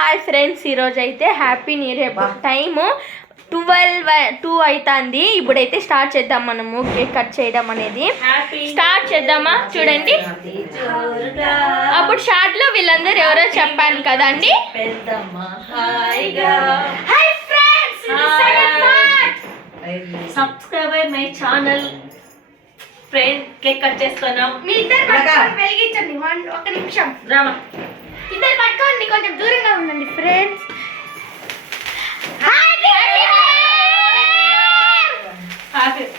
Hi friends, ఈరోజు అయితే happy new year. Time 12 అవుతుంది. ఇప్పుడైతే స్టార్ట్ చేద్దాం మనము కేక్ కట్ చేయడం అనేది. స్టార్ట్ చేద్దామా? చూడండి, అప్పుడు షార్ట్ లో వీళ్ళందరూ ఎవరో చెప్పాను కదండి. Subscribe my channel. Friend cake cut చేస్తున్నాం. మీ ఇద్దరు వెలిగించండి. ఒక నిమిషం రామా, ఇద్దరు పట్టుకోండి, కొంచెం దూరంగా ఉండండి ఫ్రెండ్స్.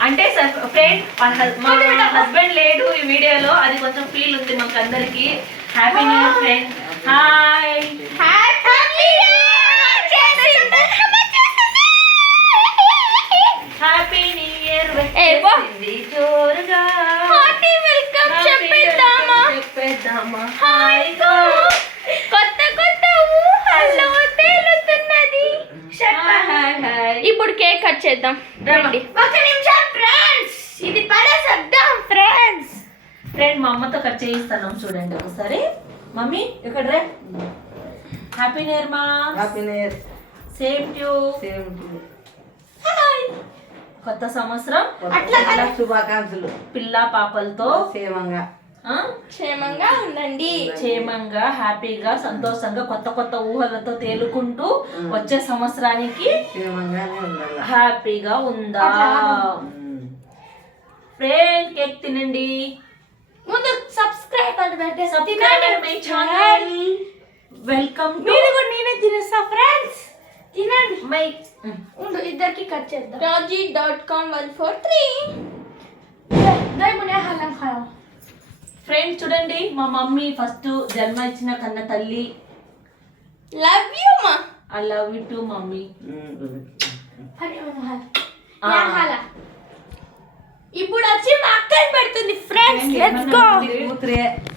అంటే ఫ్రెండ్ మా హస్బెండ్ లేడు ఈ వీడియోలో, అది కొంచెం ఫీల్ ఉంది మాకు అందరికి. Happy new year friend. Hi, happy new year. జోరుగా వెల్కమ్ చెప్పేద్దామా? హాయిగా కొత్త కొత్త ఊహల్లో తేలుతున్నది. ఇప్పుడు కేక్ కట్ చేద్దాం రండి. ఒక నిమిషం ఫ్రెండ్స్, ఇది పడేసేద్దాం ఫ్రెండ్స్. ఫ్రెండ్ మా అమ్మతో కట్ చేయిస్తున్నాం, చూడండి ఒకసారి. మమ్మీ ఇక్కడ రే. హ్యాపీ న్యూ ఇయర్ మా. Happy new year. Same to same to. కొత్త సంవత్సరం అట్లా శుభాకాంక్షలు. పిల్ల పాపలతో క్షేమంగా ఉండండి. క్షేమంగా, హ్యాపీగా, సంతోషంగా, కొత్త కొత్త ఊహలతో తేలుకుంటూ వచ్చే సంవత్సరానికి క్షేమంగానే ఉండాలి. హ్యాపీగా ఉందా. ఫ్రెండ్ కేక్ తినండి. ముందు సబ్స్క్రైబ్ అని పెట్టేసి మై ఛానల్. Welcome to. నేనే తినేస్తా ఫ్రెండ్స్. తినండి. మై ఉండు, ఇద్దరికి కట్ చేద్దాం. raji.com143 ఫ్రెండ్ చూడండి, మా మమ్మీ ఫస్ట్ జన్మ ఇచ్చిన కన్న తల్లి. లవ్ యూ మా. I love you to mummy. ఇప్పుడు వచ్చి మా అక్కని పెడుతుంది ఫ్రెండ్స్. Let's go.